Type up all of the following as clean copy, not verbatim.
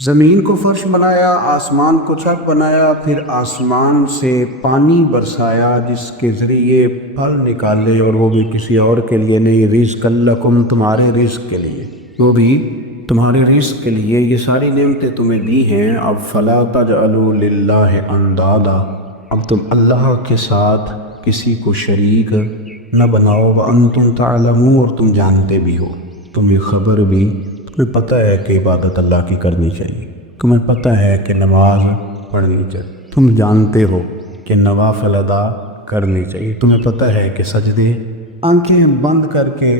زمین کو فرش بنایا، آسمان کو چھت بنایا، پھر آسمان سے پانی برسایا جس کے ذریعے پھل نکالے، اور وہ بھی کسی اور کے لیے نہیں، رزق لکم، تمہارے رزق کے لیے، وہ بھی تمہارے رزق کے لیے۔ یہ ساری نعمتیں تمہیں دی ہیں، اب فلا تجعلوا للہ اندادا، اب تم اللہ کے ساتھ کسی کو شریک نہ بناؤ، وانتم تعلمون، اور تم جانتے بھی ہو، تمہیں خبر بھی، تمہیں پتہ ہے کہ عبادت اللہ کی کرنی چاہیے، تمہیں پتہ ہے کہ نماز پڑھنی چاہیے، تم جانتے ہو کہ نوافل ادا کرنی چاہیے، تمہیں پتہ ہے کہ سجدے آنکھیں بند کر کے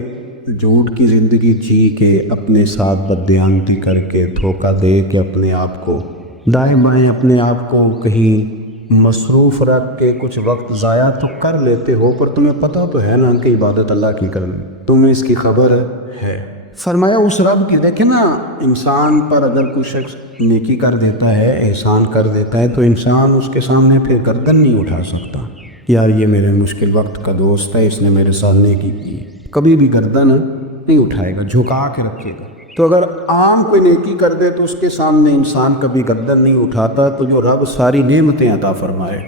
جھوٹ کی زندگی جی کے، اپنے ساتھ بددیانتی کر کے، دھوکہ دے کے، اپنے آپ کو دائیں بائیں اپنے آپ کو کہیں مصروف رکھ کے کچھ وقت ضائع تو کر لیتے ہو، پر تمہیں پتہ تو ہے نا کہ عبادت اللہ کی کرنی، تمہیں اس کی خبر ہے۔ فرمایا اس رب کی، دیکھیں نا، انسان پر اگر کوئی شخص نیکی کر دیتا ہے، احسان کر دیتا ہے، تو انسان اس کے سامنے پھر گردن نہیں اٹھا سکتا، یار یہ میرے مشکل وقت کا دوست ہے، اس نے میرے ساتھ نیکی کی، کبھی بھی گردن نہیں اٹھائے گا، جھکا کے رکھے گا۔ تو اگر عام کوئی نیکی کر دے تو اس کے سامنے انسان کبھی گردن نہیں اٹھاتا، تو جو رب ساری نعمتیں عطا فرمائے،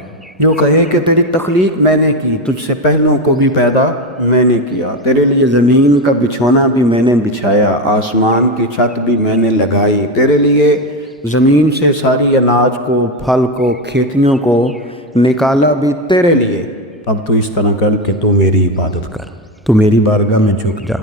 جو کہے کہ تیری تخلیق میں نے کی، تجھ سے پہلوں کو بھی پیدا میں نے کیا، تیرے لیے زمین کا بچھونا بھی میں نے بچھایا، آسمان کی چھت بھی میں نے لگائی، تیرے لیے زمین سے ساری اناج کو، پھل کو، کھیتیوں کو نکالا بھی تیرے لیے، اب تو اس طرح کر کہ تو میری عبادت کر، تو میری بارگاہ میں جھک جا۔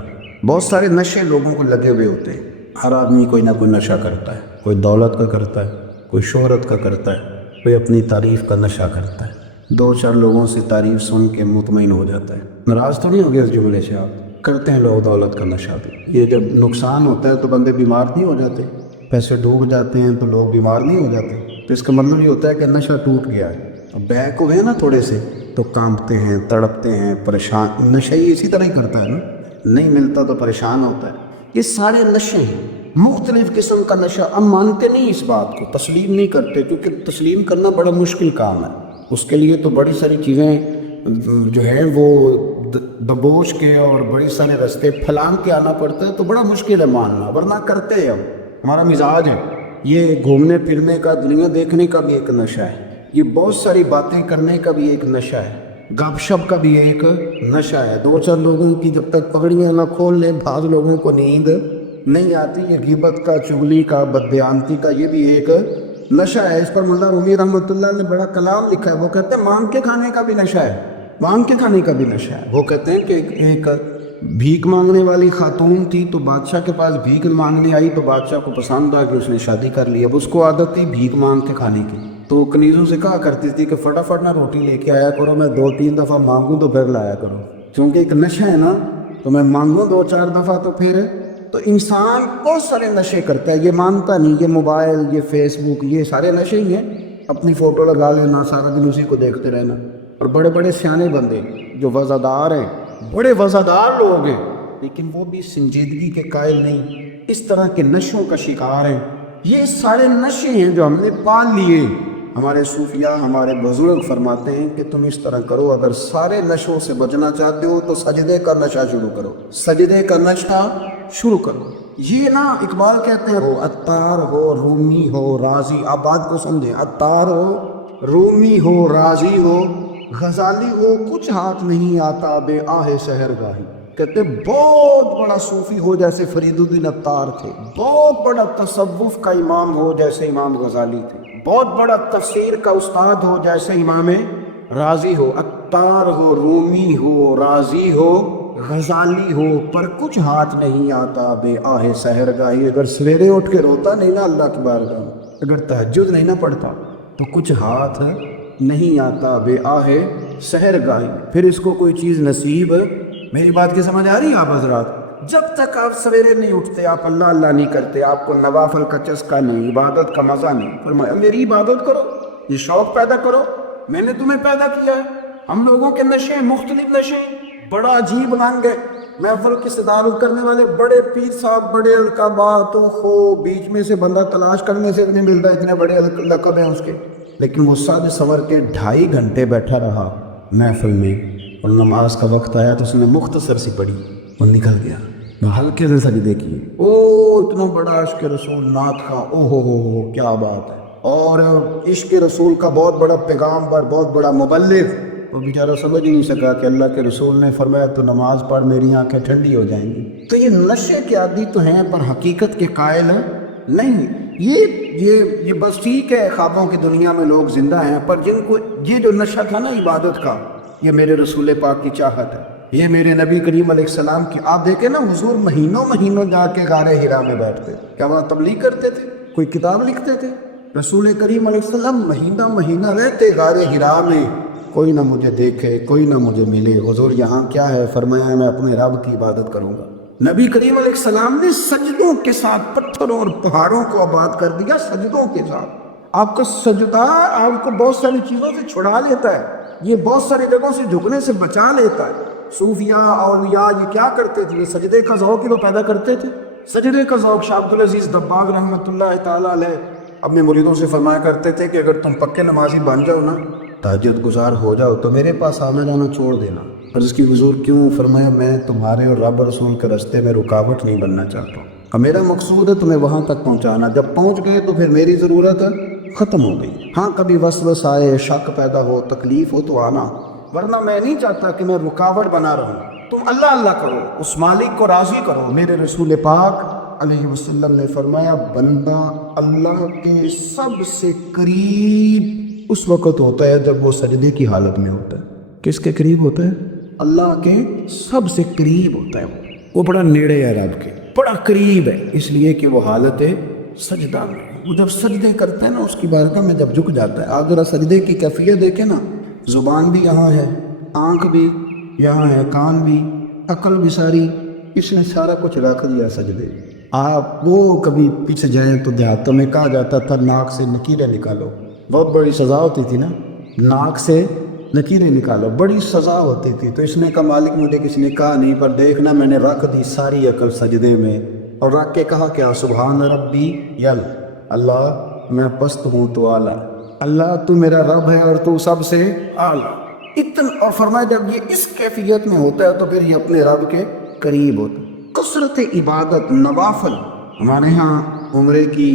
بہت سارے نشے لوگوں کو لگے ہوئے ہوتے ہیں، ہر آدمی کوئی نہ کوئی نشہ کرتا ہے، کوئی دولت کا کرتا ہے، کوئی شہرت کا کرتا ہے، کوئی اپنی تعریف کا نشہ کرتا ہے، دو چار لوگوں سے تعریف سن کے مطمئن ہو جاتا ہے۔ ناراض تو نہیں ہو گیا اس جملے سے؟ آپ کرتے ہیں لوگ دولت کا نشہ بھی، یہ جب نقصان ہوتا ہے تو بندے بیمار نہیں ہو جاتے، پیسے ڈوب جاتے ہیں تو لوگ بیمار نہیں ہو جاتے، تو اس کا مطلب یہ ہوتا ہے کہ نشہ ٹوٹ گیا ہے۔ اب بیک ہوئے ہیں نا تھوڑے سے تو کانپتے ہیں، تڑپتے ہیں، پریشان، نشہ ہی اسی طرح ہی کرتا ہے نا، نہیں ملتا تو پریشان ہوتا ہے۔ یہ سارے نشے ہیں، مختلف قسم کا نشہ۔ ہم مانتے نہیں اس بات کو، تسلیم نہیں کرتے، کیونکہ تسلیم کرنا بڑا مشکل کام ہے، اس کے لیے تو بڑی ساری چیزیں جو ہیں وہ دبوچ کے اور بڑی سارے رستے پھلانگ کے آنا پڑتا ہے، تو بڑا مشکل ہے ماننا، ورنہ کرتے ہیں ہم، ہمارا مزاج ہے۔ یہ گھومنے پھرنے کا، دنیا دیکھنے کا بھی ایک نشہ ہے، یہ بہت ساری باتیں کرنے کا بھی ایک نشہ ہے، گپ شپ کا بھی ایک نشہ ہے۔ دو چار لوگوں کی جب تک پگڑیاں نہ کھول لیں، بعض لوگوں کو نیند نہیں آتی، یہ غیبت کا، چغلی کا، بددیانتی کا، یہ بھی ایک نشہ ہے۔ اس پر مولا رومی رحمۃ اللہ نے بڑا کلام لکھا ہے، وہ کہتے ہیں مانگ کے کھانے کا بھی نشہ ہے، مانگ کے کھانے کا بھی نشہ ہے۔ وہ کہتے ہیں کہ ایک بھیک مانگنے والی خاتون تھی، تو بادشاہ کے پاس بھیک مانگنے آئی، تو بادشاہ کو پسند آ کہ اس نے شادی کر لی، اب اس کو عادت تھی بھیک مانگ کے کھانے کی، تو کنیزوں سے کہا کرتی تھی کہ فٹافٹ نہ روٹی لے کے آیا کرو، میں 2-3 دفعہ مانگوں تو پھر لایا کرو، کیونکہ ایک نشہ ہے نا، تو میں مانگوں 2-4 دفعہ تو پھر۔ تو انسان بہت سارے نشے کرتا ہے، یہ مانتا نہیں، یہ موبائل، یہ فیس بک، یہ سارے نشے ہی ہیں، اپنی فوٹو لگا لینا، سارا دن اسی کو دیکھتے رہنا، اور بڑے بڑے سیانے بندے جو وزادار ہیں، بڑے وزادار لوگ ہیں، لیکن وہ بھی سنجیدگی کے قائل نہیں، اس طرح کے نشوں کا شکار ہیں۔ یہ سارے نشے ہیں جو ہم نے پال لیے۔ ہمارے صوفیاء، ہمارے بزرگ فرماتے ہیں کہ تم اس طرح کرو، اگر سارے نشوں سے بچنا چاہتے ہو تو سجدے کا نشہ شروع کرو، سجدے کا نشہ شروع کرو۔ یہ نا اقبال کہتے ہیں، عطار ہو، رومی ہو، رازی، آپ بات کو سمجھیں، عطار ہو، رومی ہو، رازی ہو، غزالی ہو، کچھ ہاتھ نہیں آتا بے آہ سحر گاہی۔ کہتے بہت بڑا صوفی ہو جیسے فرید الدین عطار تھے، بہت بڑا تصوف کا امام ہو جیسے امام غزالی تھے، بہت بڑا تفسیر کا استاد ہو جیسے امام رازی ہو، عطار ہو، رومی ہو، رازی ہو، غزالی ہو، پر کچھ ہاتھ نہیں آتا بے آہ سحر گاہی۔ اگر سویرے اٹھ کے روتا نہیں نا اللہ کی بارگاہ میں، اگر تہجد نہیں نہ پڑھتا، تو کچھ ہاتھ نہیں آتا بے آہ سحر گاہی، پھر اس کو کوئی چیز نصیب۔ میری بات کی سمجھ آ رہی ہے آپ حضرات؟ جب تک آپ سویرے نہیں اٹھتے، آپ اللہ اللہ نہیں کرتے، آپ کو نوافل کا چسکا نہیں، عبادت کا مزہ نہیں، فرمایا میری عبادت کرو، یہ شوق پیدا کرو، میں نے تمہیں پیدا کیا ہے۔ ہم لوگوں کے نشے، مختلف نشے، بڑا عجیب رنگ ہے۔ محفل کی صدارت کرنے والے بڑے پیر صاحب، بڑے القابات ہو، بیچ میں سے بندہ تلاش کرنے سے نہیں ملتا، اتنے بڑے لقب ہیں اس کے، لیکن وہ سج سور کے 2.5 گھنٹے بیٹھا رہا محفل میں، اور نماز کا وقت آیا تو اس نے مختصر سی پڑھی اور نکل گیا۔ ہلکے سے سجدے کیے. او اتنا بڑا عشق رسول نعت کا، او ہو کیا بات ہے. اور عشق رسول کا بہت بڑا پیغامبر، بہت بڑا مبلغ، وہ بیچارہ سمجھ ہی نہیں سکا کہ اللہ کے رسول نے فرمایا تو نماز پڑھ میری آنکھیں ٹھنڈی ہو جائیں گی. تو یہ نشے کے عادی تو ہیں پر حقیقت کے قائل نہیں. یہ بس ٹھیک ہے خوابوں کی دنیا میں لوگ زندہ ہیں، پر جن کو یہ جو نشہ تھا نا عبادت کا، یہ میرے رسول پاک کی چاہت ہے، یہ میرے نبی کریم علیہ السلام کی. آپ دیکھیں نا حضور مہینوں جا کے غار حرا میں بیٹھتے، کیا وہاں تبلیغ کرتے تھے، کوئی کتاب لکھتے تھے؟ رسول کریم علیہ السلام مہینہ رہتے غار حرا میں. کوئی نہ مجھے دیکھے، کوئی نہ مجھے ملے. حضور یہاں کیا ہے؟ فرمایا میں اپنے رب کی عبادت کروں گا. نبی کریم علیہ السلام نے سجدوں کے ساتھ پتھروں اور پہاڑوں کو آباد کر دیا، سجدوں کے ساتھ. آپ کا سجدہ آپ کو بہت ساری چیزوں سے چھڑا لیتا ہے، یہ بہت ساری جگہوں سے جھکنے سے بچا لیتا ہے. صوفیاء اولیاء یہ کیا کرتے تھے؟ یہ سجدے کا ذوق ہی تو پیدا کرتے تھے. سجدے کا ذوق شاہ عبدالعزیز دباغ رحمۃ اللہ تعالیٰ علیہ اپنے مریدوں سے فرمایا کرتے تھے کہ اگر تم پکے نمازی بن جاؤ نا، تہجد گزار ہو جاؤ، تو میرے پاس آنا جانا چھوڑ دینا. اور اس کی حضور کیوں؟ فرمایا میں تمہارے اور رب رسول کے راستے میں رکاوٹ نہیں بننا چاہتا ہوں، اور میرا مقصود ہے تمہیں وہاں تک پہنچانا. جب پہنچ گئے تو پھر میری ضرورت ختم ہو گئی. ہاں کبھی وسوس آئے، شک پیدا ہو، تکلیف ہو تو آنا، ورنہ میں نہیں چاہتا کہ میں رکاوٹ بنا رہوں. تم اللہ اللہ کرو، اس مالک کو راضی کرو. میرے رسول پاک علیہ وسلم نے فرمایا بندہ اللہ کے سب سے قریب اس وقت ہوتا ہے جب وہ سجدے کی حالت میں ہوتا ہے. کس کے قریب ہوتا ہے؟ اللہ کے سب سے قریب ہوتا ہے. وہ بڑا نیڑے ہے رب کے، بڑا قریب ہے، اس لیے کہ وہ حالت سجدہ میں. وہ جب سجدے کرتا ہے نا، اس کی بارگاہ میں جب جھک جاتا ہے. آپ ذرا سجدے کی کیفیت دیکھیں نا، زبان بھی یہاں ہے، آنکھ بھی یہاں ہے، کان بھی، عقل بھی ساری، اس نے سارا کچھ رکھ دیا سجدے. آپ وہ کبھی پیچھے جائیں تو دیہاتوں میں کہا جاتا تھا ناک سے نکیریں نکالو. بہت بڑی سزا ہوتی تھی نا، ناک سے نکیریں نکالو، بڑی سزا ہوتی تھی. تو اس نے کہا مالک مجھے کسی نے کہا نہیں، پر دیکھنا میں نے رکھ دی ساری عقل سجدے میں، اور رکھ کے کہا کیا؟ سبحان ربی یل، اللہ میں پست ہوں تو اعلیٰ، اللہ تو میرا رب ہے اور تو سب سے اعلیٰ. اور فرمایا جب یہ اس کیفیت میں ہوتا ہے تو پھر یہ اپنے رب کے قریب ہوتا ہے. کثرت عبادت، نوافل. ہمارے ہاں عمرے کی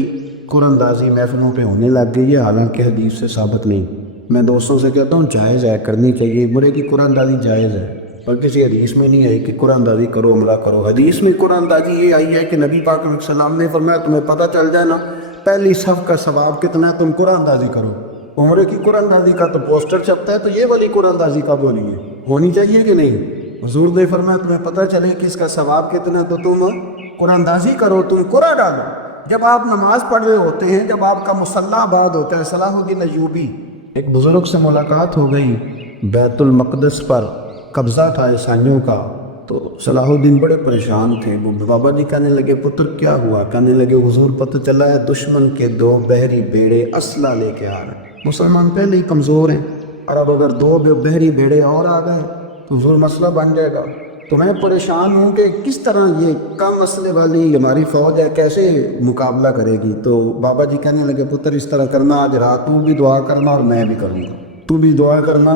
قرآن اندازی محفلوں پہ ہونے لگ گئی ہے، حالانکہ حدیث سے ثابت نہیں. میں دوستوں سے کہتا ہوں جائز ہے، کرنی چاہیے، عمرے کی قرآن اندازی جائز ہے، پر کسی حدیث میں نہیں آئی کہ قرآن اندازی کرو عمرہ کرو. حدیث میں قرآن اندازی یہ آئی ہے کہ نبی پاک علیہ السلام نے فرمایا تمہیں پتہ چل جائے نا پہلی صف کا ثواب کتنا ہے، تم قرآن اندازی کرو. عمرے کی قرآن اندازی کا تو پوسٹر چھپتا ہے، تو یہ والی قرآن اندازی کب ہونی ہے؟ ہونی چاہیے کہ نہیں؟ حضور نے فرمایا تمہیں پتہ چلے کہ اس کا ثواب کتنا تو تم قرآن اندازی کرو، تم قرآن ڈالو. جب آپ نماز پڑھ رہے ہوتے ہیں، جب آپ کا مصلی آباد ہوتا ہے، صلاح الدین ایوبی ایک بزرگ سے ملاقات ہو گئی، بیت المقدس پر قبضہ تھا عیسائیوں کا. تو صلاح الدین بڑے پریشان تھے. بابا جی کہنے لگے پتر کیا ہوا؟ کہنے لگے حضور پتہ چلا ہے دشمن کے 2 بحری بیڑے اسلحہ لے کے آ رہے ہیں. مسلمان پہلے ہی کمزور ہیں، اور اب اگر 2 بحری بیڑے اور آ گئے تو حضور مسئلہ بن جائے گا. تو میں پریشان ہوں کہ کس طرح یہ کم مسئلے والی ہماری فوج ہے کیسے مقابلہ کرے گی. تو بابا جی کہنے لگے پتر اس طرح کرنا، آج رات تو بھی دعا کرنا اور میں بھی کروں گا، تو بھی دعا کرنا.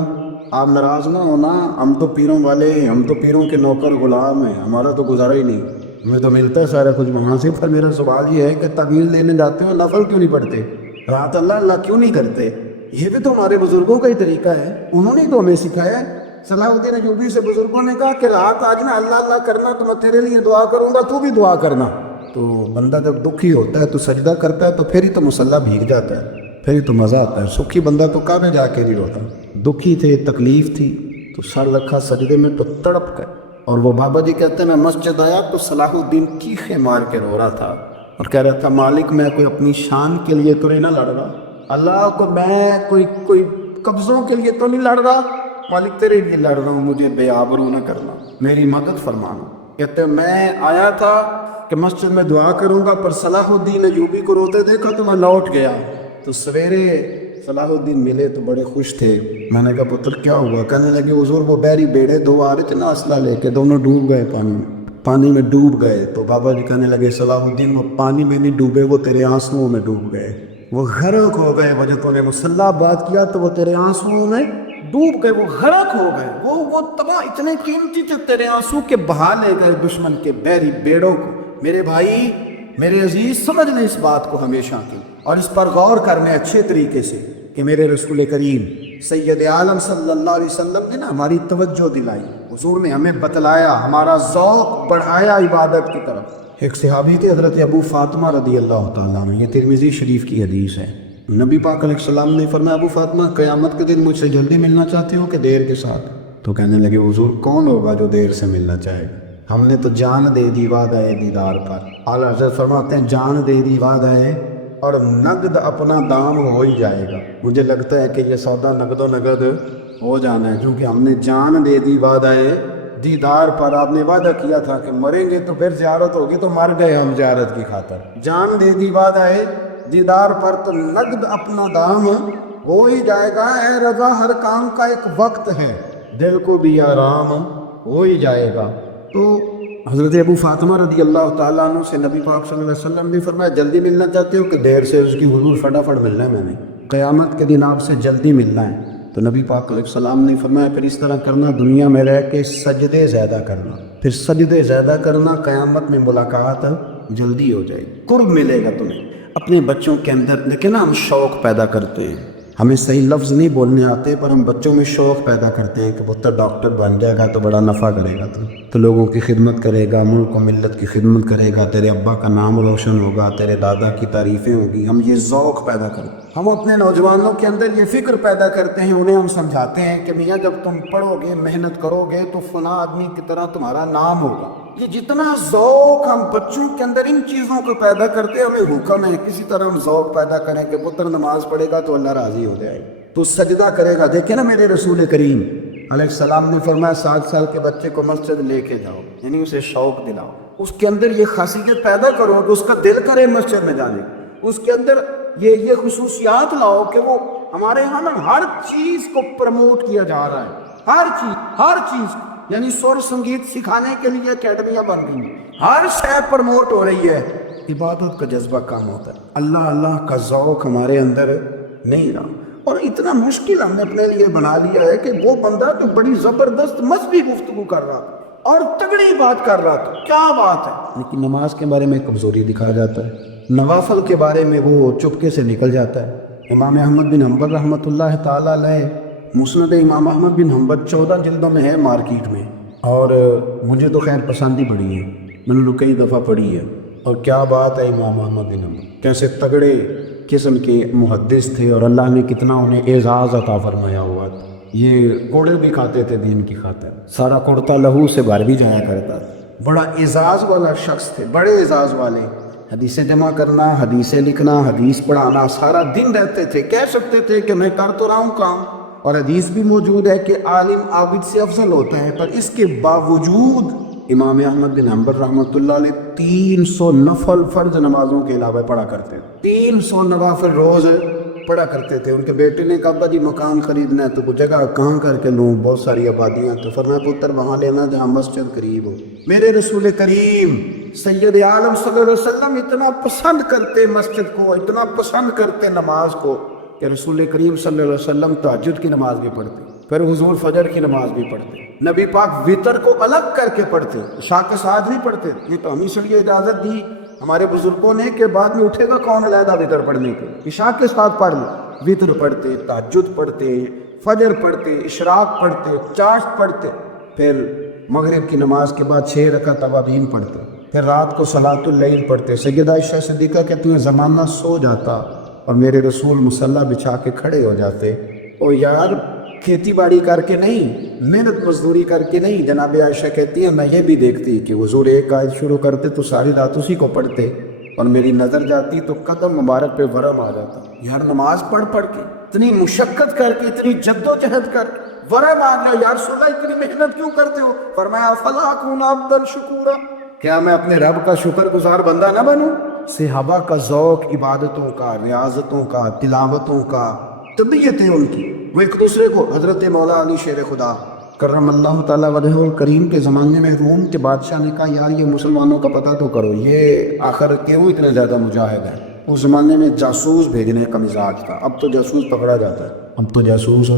آپ ناراض نہ ہونا، ہم تو پیروں والے ہیں، ہم تو پیروں کے نوکر غلام ہیں، ہمارا تو گزارا ہی نہیں، ہمیں تو ملتا ہے سارا کچھ وہاں سے. پر میرا سوال یہ ہے کہ تعویذ لینے جاتے ہو نفل کیوں نہیں پڑھتے، رات اللہ اللہ کیوں نہیں کرتے؟ یہ بھی تو ہمارے بزرگوں کا ہی طریقہ ہے، انہوں نے تو ہمیں سکھایا ہے. صلاح الدین ایوبی سے بزرگوں نے کہا کہ رات آج نا اللہ اللہ کرنا، تو میں تیرے لیے دعا کروں گا، تو بھی دعا کرنا. تو بندہ جب دکھی ہوتا ہے تو سجدہ کرتا ہے، تو پھر ہی تو مصلی بھیگ جاتا ہے، پھر ہی تو مزہ آتا ہے. سکھی بندہ تو کعبے جا کے نہیں ہوتا. دکھی تھے، تکلیف تھی، تو سر رکھا سجدے میں تو تڑپ گئے. اور وہ بابا جی کہتے ہیں میں مسجد آیا تو صلاح الدین چیخے مار کے رو رہا تھا اور کہہ رہا تھا مالک میں کوئی اپنی شان کے لیے تو نہیں نہ لڑ رہا، اللہ کو میں کوئی قبضوں کے لیے تو نہیں لڑ رہا، مالک تیرے لیے لڑ رہا ہوں، مجھے بے آبرو نہ کرنا، میری مدد فرمانا. کہتے ہیں میں آیا تھا کہ مسجد میں دعا کروں گا، پر صلاح الدین ایوبی کو روتے دیکھا تو میں لوٹ گیا. تو سویرے صلاح الدین ملے تو بڑے خوش تھے. میں نے کہا پتر کیا ہوا؟ کہنے لگے حضور وہ بحری بیڑے 2 آ رہے تھے نا اسلحہ لے کے، دونوں ڈوب گئے پانی میں ڈوب گئے. تو بابا جی کہنے لگے صلاح الدین وہ پانی میں نہیں ڈوبے، وہ تیرے آنسوؤں میں ڈوب گئے، وہ غرق ہو گئے. وہ جب تو نے مصلی آباد کیا تو وہ تیرے آنسوؤں میں ڈوب گئے، وہ غرق ہو گئے، وہ تباہ، اتنے قیمتی تھے تیرے آنسو کے بہا لے گئے دشمن کے بیری بیڑوں کو۔ میرے بھائی، میرے عزیز، سمجھ لیں اس بات کو ہمیشہ کی، اور اس پر غور کرنے اچھے طریقے سے کہ میرے رسول کریم سید عالم صلی اللہ علیہ وسلم نے نا ہماری توجہ دلائی، حضور نے ہمیں بتلایا، ہمارا ذوق بڑھایا عبادت کی طرف۔ ایک صحابی تھے حضرت ابو فاطمہ رضی اللہ تعالیٰ عنہ، یہ ترمذی شریف کی حدیث ہے۔ نبی پاک علیہ السلام نے فرمایا، ابو فاطمہ قیامت کے دن مجھ سے جلدی ملنا چاہتے ہو کہ دیر کے ساتھ؟ تو کہنے لگے، حضور کون ہوگا جو دیر سے ملنا چاہے گا؟ ہم نے تو جان دے دی وعدہ دیدار پر۔ اعلیٰ حضرت فرماتے ہیں جان دے دی وعدہ ہے اور نقد اپنا دام ہو ہی جائے گا۔ مجھے لگتا ہے کہ یہ سودا نقد و نقد ہو جانا ہے، کیونکہ ہم نے جان دے دی وعدہ دیدار پر۔ آپ نے وعدہ کیا تھا کہ مریں گے تو پھر زیارت ہوگی، تو مر گئے ہم زیارت کی خاطر۔ جان دے دی وعدہ دیدار پر، تو نقد اپنا دام ہو ہی جائے گا۔ اے رضا، ہر کام کا ایک وقت ہے، دل کو بھی آرام ہو ہی جائے گا۔ تو حضرت ابو فاطمہ رضی اللہ تعالیٰ عنہ سے نبی پاک صلی اللہ علیہ وسلم نے فرمایا، جلدی ملنا چاہتے ہو کہ دیر سے؟ اس کی، حضور فٹافٹ ملنا ہے، میں نے قیامت کے دن آپ سے جلدی ملنا ہے۔ تو نبی پاک علیہ السلام نے فرمایا، پھر اس طرح کرنا، دنیا میں رہ کے سجدے زیادہ کرنا، پھر سجدے زیادہ کرنا، قیامت میں ملاقات جلدی ہو جائے گی، قرب ملے گا تمہیں۔ اپنے بچوں کے اندر لیکن ہم شوق پیدا کرتے ہیں، ہمیں صحیح لفظ نہیں بولنے آتے، پر ہم بچوں میں شوق پیدا کرتے ہیں کہ پتر ڈاکٹر بن جائے گا تو بڑا نفع کرے گا، تو لوگوں کی خدمت کرے گا، ملک و ملت کی خدمت کرے گا، تیرے ابا کا نام روشن ہوگا، تیرے دادا کی تعریفیں ہوگی۔ ہم یہ ذوق پیدا کرتے ہیں، ہم اپنے نوجوانوں کے اندر یہ فکر پیدا کرتے ہیں، انہیں ہم سمجھاتے ہیں کہ میاں جب تم پڑھو گے، محنت کرو گے تو فلاں آدمی کی طرح تمہارا نام ہوگا۔ یہ جتنا ذوق ہم بچوں کے اندر ان چیزوں کو پیدا کرتے ہیں، ہمیں حکم ہے کسی طرح ہم ذوق پیدا کریں کہ پتر نماز پڑھے گا تو اللہ راضی ہو جائے گا، تو سجدہ کرے گا۔ دیکھیں نا میرے رسول کریم علیہ السلام نے فرمایا، 7 سال کے بچے کو مسجد لے کے جاؤ، یعنی اسے شوق دلاؤ، اس کے اندر یہ خاصیت پیدا کرو کہ اس کا دل کرے مسجد میں جانے، اس کے اندر یہ خصوصیات لاؤ کہ وہ ہمارے یہاں نا ہر چیز کو پروموٹ کیا جا رہا ہے، ہر چیز، یعنی سر سنگیت سکھانے کے لیے اکیڈمیاں بن گئی ہیں، ہر شے پروموٹ ہو رہی ہے۔ عبادت کا جذبہ کم ہوتا ہے، اللہ کا ذوق ہمارے اندر نہیں رہا، اور اتنا مشکل ہم نے اپنے لیے بنا لیا ہے کہ وہ بندہ جو بڑی زبردست مذہبی گفتگو کر رہا تھا اور تگڑی بات کر رہا تھا، کیا بات ہے، لیکن نماز کے بارے میں کمزوری دکھا جاتا ہے، نوافل کے بارے میں وہ چپکے سے نکل جاتا ہے۔ امام احمد بن حنبل رحمۃ اللہ تعالیٰ علیہ، مسند امام احمد بن حنبل 14 جلدوں میں ہے مارکیٹ میں، اور مجھے تو خیر پسند ہی پڑی ہے، میں نے کئی دفعہ پڑھی ہے۔ اور کیا بات ہے، امام احمد بن حنبل کیسے تگڑے قسم کے محدث تھے، اور اللہ نے کتنا انہیں اعزاز عطا فرمایا ہوا تھا۔ یہ کوڑے بھی کھاتے تھے دین کی خاطر، سارا کرتا لہو سے بھر بھی جایا کرتا تھا، بڑا اعزاز والا شخص تھے، بڑے اعزاز والے۔ حدیثیں جمع کرنا، حدیثیں لکھنا، حدیث پڑھانا، سارا دن رہتے تھے، کہہ سکتے تھے کہ میں کر تو رہا ہوں کام، اور حدیث بھی موجود ہے کہ عالم عابد سے افضل ہوتا ہے، پر اس کے باوجود امام احمد بن حنبل رحمۃ اللہ علیہ 300 نفل فرض نمازوں کے علاوہ پڑھا کرتے تھے، 300 نوافل روز پڑھا کرتے تھے۔ ان کے بیٹے نے کہا، ابا جی مکان خریدنا ہے تو کچھ جگہ کہاں کر کے لوں، بہت ساری آبادیاں، تو فرمایا پتر وہاں لینا جہاں مسجد قریب ہو۔ میرے رسول کریم سید عالم صلی اللہ علیہ وسلم اتنا پسند کرتے مسجد کو، اتنا پسند کرتے نماز کو، کہ رسول کریم صلی اللہ علیہ وسلم تہجد کی نماز بھی پڑھتے، پھر حضور فجر کی نماز بھی پڑھتے، نبی پاک وتر کو الگ کر کے پڑھتے، عشاء کے ساتھ نہیں پڑھتے۔ یہ تو ہمیں سے اجازت دی ہمارے بزرگوں نے کہ بعد میں اٹھے گا کون علیحدہ وتر پڑھنے کے، عشاء کے ساتھ پڑھ لو۔ وتر پڑھتے، تہجد پڑھتے، فجر پڑھتے، اشراق پڑھتے، چاشت پڑھتے، پھر مغرب کی نماز کے بعد 6 رکعت اوابین پڑھتے، پھر رات کو صلاۃ اللیل پڑھتے۔ سیدہ عائشہ صدیقہ کہتی ہیں زمانہ سو جاتا اور میرے رسول مصلی بچھا کے کھڑے ہو جاتے، او یار کھیتی باڑی کر کے نہیں، محنت مزدوری کر کے نہیں۔ جناب عائشہ کہتی ہیں میں یہ بھی دیکھتی کہ حضور ایک آیت شروع کرتے تو ساری رات اسی کو پڑھتے، اور میری نظر جاتی تو قدم مبارک پہ ورم آ جاتا۔ یار نماز پڑھ کے اتنی مشقت کر کے، اتنی جد و جہد کر کے ورم آ گیا، یا رسول اللہ اتنی محنت کیوں کرتے ہو؟ فرمایا فلا اکون عبدا شکورا، کیا میں اپنے رب کا شکر گزار بندہ نہ بنوں؟ صحابہ کا ذوق عبادتوں کا، ریاضتوں کا، تلاوتوں کا، طبیعت ہے ان کی، وہ ایک دوسرے کو، حضرت مولا علی شیر خدا کرم اللہ تعالیٰ وجہ الکریم کے زمانے میں روم کے بادشاہ نے کہا یار یہ مسلمانوں کا پتہ تو کرو، یہ آخر کیوں اتنے زیادہ مجاہد ہیں؟ اس زمانے میں جاسوس بھیجنے کا مزاج تھا، اب تو جاسوس پکڑا جاتا ہے، اب تو جاسوس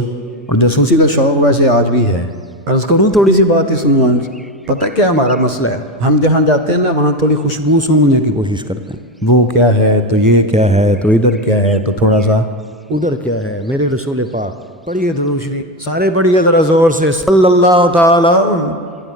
اور جاسوسی کا شوق ویسے آج بھی ہے. عرض کروں تھوڑی سی بات اس عنوان سے. پتہ کیا ہمارا مسئلہ ہے؟ ہم جہاں جاتے ہیں نا وہاں تھوڑی خوشبو سونگنے کی کوشش کرتے ہیں. وہ کیا ہے تو یہ کیا ہے تو ادھر کیا ہے تو تھوڑا سا ادھر کیا ہے. میرے رسول پاک پڑھیے درود شریف سارے پڑھیے ذرا زور سے صلی اللہ تعالی.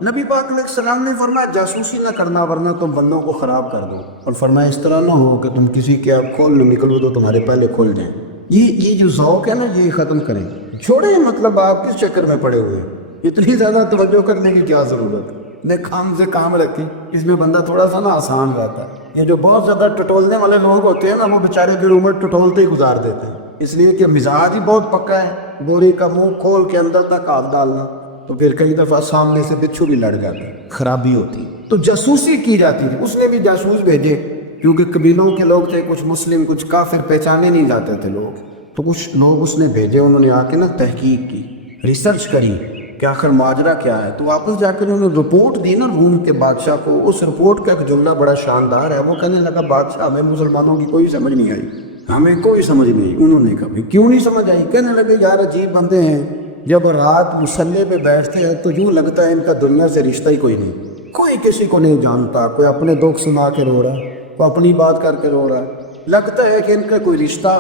نبی پاک علیہ السلام نے فرمایا جاسوسی نہ کرنا ورنہ تم بندوں کو خراب کر دو. اور فرمایا اس طرح نہ ہو کہ تم کسی کے آپ کھول نہ نکلو تو تمہارے پہلے کھول جائیں. یہ جو ذوق ہے نا یہ ختم کریں. چھوڑیں مطلب آپ کس چکر میں پڑے ہوئے ہیں. اتنی زیادہ توجہ کرنے کی کیا ضرورت ہے. نے کام سے کام رکھی. اس میں بندہ تھوڑا سا نا آسان رہتا ہے. یہ جو بہت زیادہ ٹٹولنے والے لوگ ہوتے ہیں نا وہ بیچارے کی عمر ٹٹولتے ہی گزار دیتے ہیں. اس لیے کہ مزاج ہی بہت پکا ہے. بوری کا منہ کھول کے اندر تک ہاتھ ڈالنا تو پھر کئی دفعہ سامنے سے بچھو بھی لڑ جاتا ہے. خرابی ہوتی. تو جاسوسی کی جاتی تھی. اس نے بھی جاسوس بھیجے کیونکہ قبیلوں کے لوگ تھے کچھ مسلم کچھ کافر پہچانے نہیں جاتے تھے لوگ. تو کچھ لوگ اس نے بھیجے. انہوں نے آ کے نا تحقیق کی ریسرچ کری کہ آخر ماجرا کیا ہے. تو واپس جا کر انہوں نے رپورٹ دی نا روم کے بادشاہ کو. اس رپورٹ کا ایک جملہ بڑا شاندار ہے. وہ کہنے لگا بادشاہ ہمیں مسلمانوں کی کوئی سمجھ نہیں آئی. ہمیں کوئی سمجھ نہیں آئی. انہوں نے کہا کیوں نہیں سمجھ آئی. کہنے لگے یار عجیب بندے ہیں. جب رات مصلے پہ بیٹھتے ہیں تو یوں لگتا ہے ان کا دنیا سے رشتہ ہی کوئی نہیں. کوئی کسی کو نہیں جانتا. کوئی اپنے دکھ سنا کے رو رہا ہے کوئی اپنی بات کر کے رو رہا ہے. لگتا ہے کہ ان کا کوئی رشتہ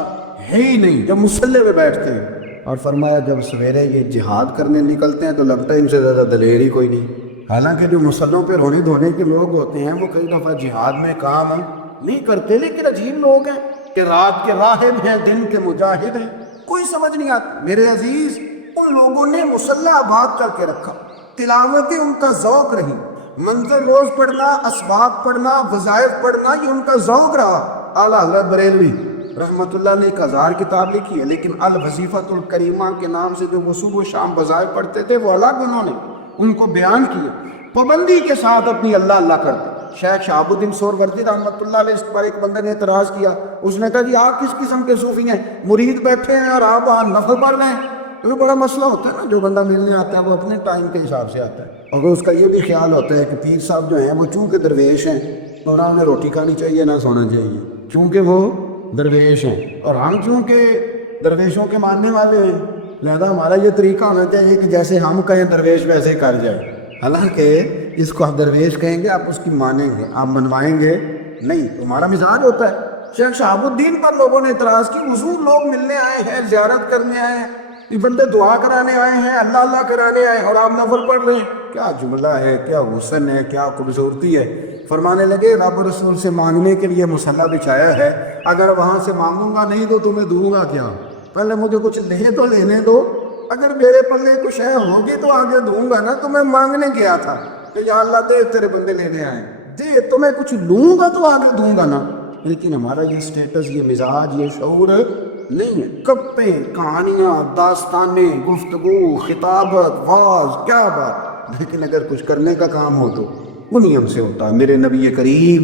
ہے ہی نہیں جب مصلے پہ بیٹھتے ہیں. اور فرمایا جب سویرے یہ جہاد کرنے نکلتے ہیں تو لگتا ہے ان سے زیادہ دلیر ہی کوئی نہیں. حالانکہ جو مسلوں پہ رونے دھونے کے لوگ ہوتے ہیں وہ کئی دفعہ جہاد میں کام نہیں کرتے. لیکن عجیب لوگ ہیں کہ رات کے راہب ہیں دن کے مجاہد ہیں. کوئی سمجھ نہیں آتا. میرے عزیز ان لوگوں نے مسلح آباد کر کے رکھا. تلاوتیں ان کا ذوق رہی. منظر روز پڑھنا اسباق پڑھنا وظائف پڑھنا یہ ان کا ذوق رہا. اعلیٰ حضرت بریلوی رحمۃ اللہ نے 1000 کتاب لکھی ہے لیکن الوظیفۃ الکریمہ کے نام سے جو وہ صبح و شام وظائف پڑھتے تھے وہ الگ انہوں نے ان کو بیان کیا. پابندی کے ساتھ اپنی اللہ اللہ کرتے. شیخ شہاب الدین سہروردی رحمۃ اللہ علیہ اس پر ایک بندے نے اعتراض کیا. اس نے کہا جی آپ کس قسم کے صوفی ہیں مرید بیٹھے ہیں اور آپ وہاں نفل پڑھ رہے ہیں. تو بڑا مسئلہ ہوتا ہے نا. جو بندہ ملنے آتا ہے وہ اپنے ٹائم کے حساب سے آتا ہے اور اس کا یہ بھی خیال ہوتا ہے کہ پیر صاحب جو ہیں وہ چونکہ درویش ہیں تو انہیں روٹی کھانی چاہیے نہ سونا چاہیے چونکہ وہ درویش ہیں. اور ہم چونکہ درویشوں کے ماننے والے ہیں لہذا ہمارا یہ طریقہ ہونا چاہیے کہ جیسے ہم کہیں درویش ویسے کر جائے. حالانکہ اس کو آپ درویش کہیں گے آپ اس کی مانیں گے آپ منوائیں گے نہیں. تمہارا مزاج ہوتا ہے. شیخ شہاب الدین پر لوگوں نے اعتراض کی. حضور لوگ ملنے آئے ہیں زیارت کرنے آئے ہیں یہ بندے دعا کرانے آئے ہیں اللہ اللہ کرانے آئے اور آپ نفل پڑھ رہے ہیں. کیا جملہ ہے کیا حسن ہے کیا خوبصورتی ہے. فرمانے لگے رب رسول سے مانگنے کے لیے مصلی بچھایا ہے. اگر وہاں سے مانگوں گا نہیں تو تمہیں دوں گا کیا. پہلے مجھے کچھ لے تو لینے دو. اگر میرے پلے کچھ ہے ہوگی تو آگے دوں گا نا. تو میں مانگنے گیا تھا کہ یا اللہ دے تیرے بندے لینے آئے دے. تو میں کچھ لوں گا تو آگے دوں گا نا. لیکن ہمارا یہ سٹیٹس یہ مزاج یہ شعور نہیں ہے. گپیں کہانیاں داستانیں گفتگو خطابت واز کیا بات. لیکن اگر کچھ کرنے کا کام ہو تو وہ نہیں ہم سے ہوتا. میرے نبی کریم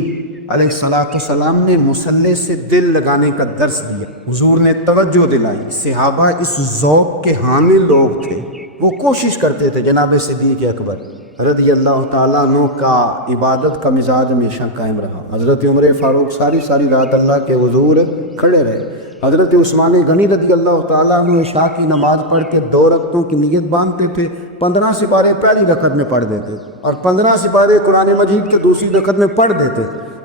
علیہ الصلوۃ والسلام نے مصلی سے دل لگانے کا درس دیا. حضور نے توجہ دلائی. صحابہ اس ذوق کے حامل لوگ تھے. وہ کوشش کرتے تھے. جناب صدیق اکبر رضی اللہ تعالیٰ عنہ کا عبادت کا مزاج ہمیشہ قائم رہا. حضرت عمر فاروق ساری رات اللہ کے حضور کھڑے رہے. حضرت عثمان غنی رضی اللہ تعالیٰ عنہ عشاء کی نماز پڑھ کے 2 رکعتوں کی نیت باندھتے تھے. 15 سپارے پہلی رکعت میں پڑھ دیتے اور 15 سپارے قرآن مجید کے دوسری رکعت میں پڑھ دیتے.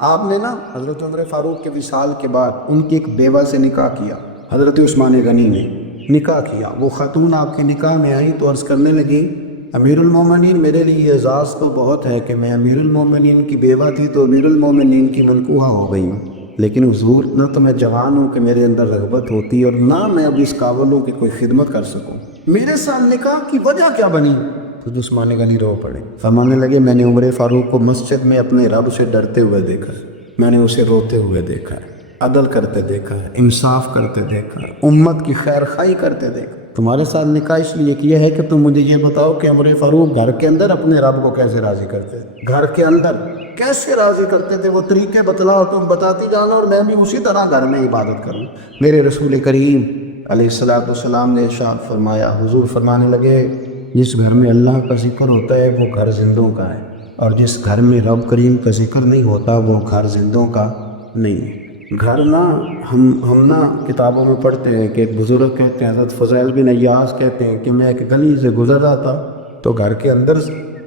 آپ نے نا حضرت عمر فاروق کے وصال کے بعد ان کی ایک بیوہ سے نکاح کیا. حضرت عثمان غنی نے نکاح کیا. وہ خاتون آپ کے نکاح میں آئی تو عرض کرنے لگی امیر المومنین میرے لیے اعزاز تو بہت ہے کہ میں امیر المومنین کی بیوہ تھی تو امیر المومنین کی منکوحہ ہو گئی ہوں. لیکن حضور نہ تو میں جوان ہوں کہ میرے اندر رغبت ہوتی اور نہ میں اب اس قابل ہوں کہ کوئی خدمت کر سکوں. میرے ساتھ نکاح کی وجہ کیا بنی. تو عثمان غنی رو پڑے. فرمانے لگے میں نے عمر فاروق کو مسجد میں اپنے رب سے ڈرتے ہوئے دیکھا. میں نے اسے روتے ہوئے دیکھا ہے. عدل کرتے دیکھا ہے. انصاف کرتے دیکھا ہے. امت کی خیر خواہی کرتے دیکھا. تمہارے ساتھ نکاح اس لیے کیا ہے کہ تم مجھے یہ بتاؤ کہ عمر فاروق گھر کے اندر اپنے رب کو کیسے راضی کرتے تھے. گھر کے اندر کیسے راضی کرتے تھے. وہ طریقے بتلاؤ تم بتاتی جانا اور میں بھی اسی طرح گھر میں عبادت کروں. میرے رسول کریم علیہ الصلوۃ والسلام نے ارشاد فرمایا. حضور فرمانے لگے جس گھر میں اللہ کا ذکر ہوتا ہے وہ گھر زندوں کا ہے اور جس گھر میں رب کریم کا ذکر نہیں ہوتا وہ گھر زندوں کا نہیں ہے. گھر نہ ہم نہ کتابوں میں پڑھتے ہیں کہ ایک بزرگ کہتے ہیں، حضرت فضیل بن ایاز کہتے ہیں کہ میں ایک گلی سے گزر رہا تھا تو گھر کے اندر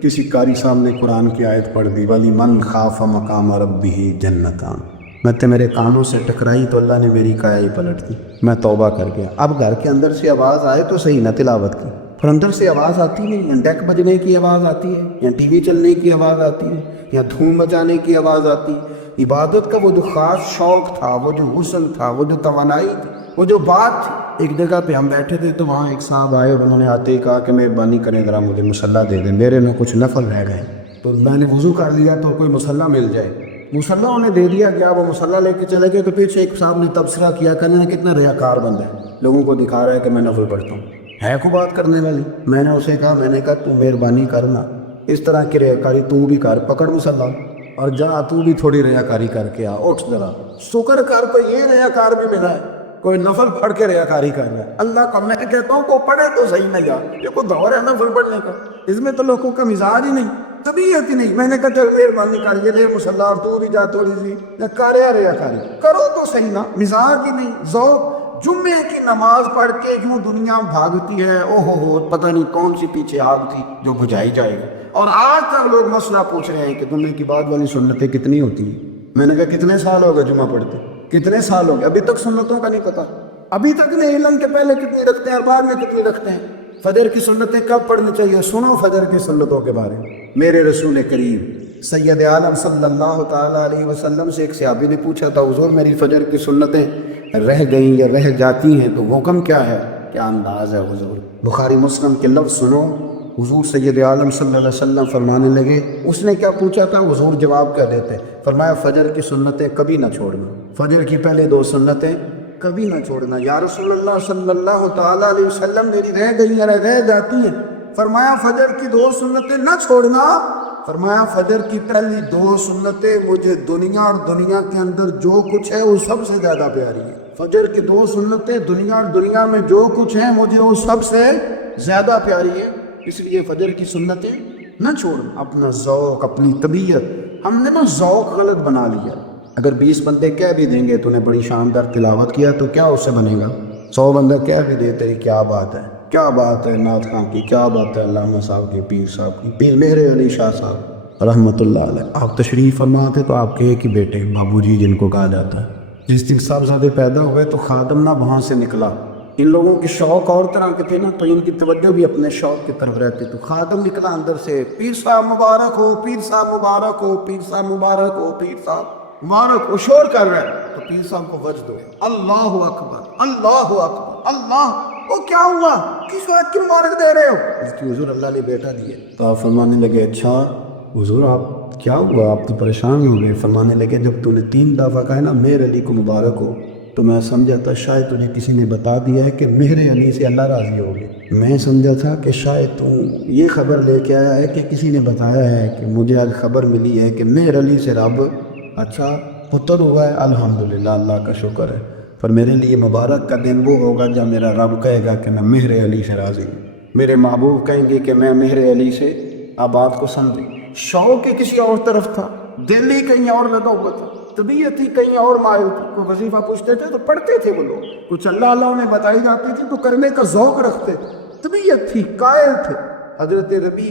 کسی قاری صاحب نے قرآن کی آیت پڑھ دی، وَلِمَنْ خَافَ مَقَامَ رَبِّهِ جَنَّتَانِ، میرے کانوں سے ٹکرائی تو اللہ نے میری کایا ہی پلٹ دی، میں توبہ کر گیا۔ اب گھر کے اندر سے آواز آئے تو صحیح نہ تلاوت کی، پر اندر سے آواز آتی نہیں ہے، ڈیک بجنے کی آواز آتی ہے، یا ٹی وی چلنے کی آواز آتی ہے، یا دھوم مچانے کی آواز آتی ہے۔ عبادت کا وہ جو خاص شوق تھا، وہ جو حسن تھا، وہ جو توانائی تھی، وہ جو بات تھی۔ ایک جگہ پہ ہم بیٹھے تھے تو وہاں ایک صاحب آئے اور انہوں نے آتے ہی کہا کہ مہربانی کریں ذرا مجھے مصلی دے دیں، میرے میں کچھ نفل رہ گئے۔ تو میں نے وضو کر لیا تو کوئی مصلی مل جائے، مصلی انہیں دے دیا گیا، وہ مصلی لے کے چلے گئے۔ تو پیچھے ایک صاحب نے تبصرہ کیا، کہنے کتنا ریاکار بندہ ہے، لوگوں کو دکھا رہا ہے کہ میں نفل پڑھتا ہوں، ہے کو بات کرنے والی۔ میں نے اسے کہا، میں نے کہا تو مہربانی کرنا، اس طرح کی ریاکاری تو بھی کر، پکڑ مصلی اور جا تو بھی تھوڑی ریاکاری کر کے آ، اٹھ ذرا شکر کر۔ تو یہ ریاکار بھی ملا ہے، کوئی نفل پڑھ کے ریاکاری کر رہا ہے۔ اللہ کا میں کہتا ہوں کو پڑھے تو صحیح نہ جا، یہ کوئی دور ہے نفل پڑھنے کا، اس میں تو لوگوں کا مزاج ہی نہیں، طبیعت ہی نہیں۔ میں نے کہا چل مہربانی کر یہ لے مصلی اور تو بھی جا تھوڑی سی کر ریاکاری، کرو تو صحیح نا، مزاج ہی نہیں، ذوق۔ جمعے کی نماز پڑھ کے یوں دنیا بھاگتی ہے، او ہو پتہ نہیں کون سی پیچھے آگ تھی جو بجھائی جائے گی۔ اور آج تک لوگ مسئلہ پوچھ رہے ہیں کہ جمعے کی بعد والی سنتیں کتنی ہوتی ہیں۔ میں نے کہا کتنے سال ہو گئے جمعہ پڑھتے، کتنے سال ہو گئے، ابھی تک سنتوں کا نہیں پتہ، ابھی تک نہیں علم کے پہلے کتنی رکھتے ہیں اور بعد میں کتنی رکھتے ہیں۔ فجر کی سنتیں کب پڑھنی چاہیے؟ سنو فجر کی سنتوں کے بارے میں۔ میرے رسول کریم سید عالم صلی اللہ تعالیٰ علیہ وسلم سے ایک صحابی نے پوچھا تھا، حضور میری فجر کی سنتیں رہ گئیں یا رہ جاتی ہیں تو حکم کیا ہے؟ کیا انداز ہے حضور؟ بخاری مسلم کے لفظ سنو، حضور سید عالم صلی اللہ علیہ وسلم فرمانے لگے، اس نے کیا پوچھا تھا، حضور جواب کیا دیتے؟ فرمایا فجر کی سنتیں کبھی نہ چھوڑنا، فجر کی پہلے دو سنتیں کبھی نہ چھوڑنا۔ یا رسول اللہ صلی اللہ تعالیٰ علیہ وسلم میری رہ گئی یا رہ جاتی ہیں؟ فرمایا فجر کی دو سنتیں نہ چھوڑنا، فرمایا فجر کی پہلی دو سنتیں مجھے دنیا اور دنیا کے اندر جو کچھ ہے وہ سب سے زیادہ پیاری ہے۔ فجر کی دو سنتیں دنیا اور دنیا میں جو کچھ ہیں مجھے وہ سب سے زیادہ پیاری ہے، اس لیے فجر کی سنتیں نہ چھوڑنا۔ اپنا ذوق، اپنی طبیعت، ہم نے نا ذوق غلط بنا لیا۔ اگر 20 بندے کہہ بھی دیں گے تو نے بڑی شاندار تلاوت کیا تو کیا اس سے بنے گا؟ 100 بندہ کہہ بھی دے تیری کیا بات ہے، کیا بات ہے نعت خاں کی، کیا بات ہے علامہ صاحب کی، پیر صاحب کی، پیر مہر علی شاہ صاحب رحمۃ اللہ علیہ۔ آپ تشریف فرما تھے تو آپ کے ایک ہی بیٹے بابو جی جن کو کہا جاتا ہے، جس دن صاحبزادے پیدا ہوئے تو خادم نہ وہاں سے نکلا۔ ان لوگوں کے شوق اور طرح کے تھے نا، تو ان کی توجہ بھی اپنے شوق کی طرف رہتی، تو خادم نکلا اندر سے، پیر صاحب مبارک ہو، پیر صاحب مبارک ہو، پیر صاحب مبارک ہو، پیر صاحب مبارک ہو، شور کر رہا ہے۔ تو پیر صاحب کو وجد دو، اللہ اکبر اللہ اکبر اللہ، وہ کیا ہوا، کس بات کی مبارک دے رہے ہو؟ اس کی حضور اللہ نے بیٹا دیے۔ تو آپ فرمانے لگے اچھا حضور آپ کیا ہوا، آپ تو پریشان ہو گئے۔ فرمانے لگے جب تو نے 3 دفعہ کہا نا مہر علی کو مبارک ہو تو میں سمجھا تھا شاید تجھے کسی نے بتا دیا ہے کہ مہر علی سے اللہ راضی ہو گئے۔ میں سمجھا تھا کہ شاید تو یہ خبر لے کے آیا ہے کہ کسی نے بتایا ہے کہ مجھے آج خبر ملی ہے کہ مہر علی سے رب اچھا پتر ہوا ہے، الحمدللہ اللہ کا شکر ہے۔ پر میرے لیے مبارک کا دن وہ ہوگا جب میرا رب کہے گا کہ میں مہر علی سے راضی ہوں، میرے محبوب کہیں گے کہ میں مہر علی سے۔ آپ بات کو سمجھیں، شوق ہی کسی اور طرف تھا، دل ہی کہیں اور لگا ہوا تھا، طبیعت ہی کہیں اور مائل تھی۔ کوئی وظیفہ پوچھتے تھے تو پڑھتے تھے وہ لوگ، کچھ اللہ اللہ انہیں بتائی جاتی تھی تو کرنے کا ذوق رکھتے تھے، طبیعت تھی، قائل تھے۔ حضرت ربیع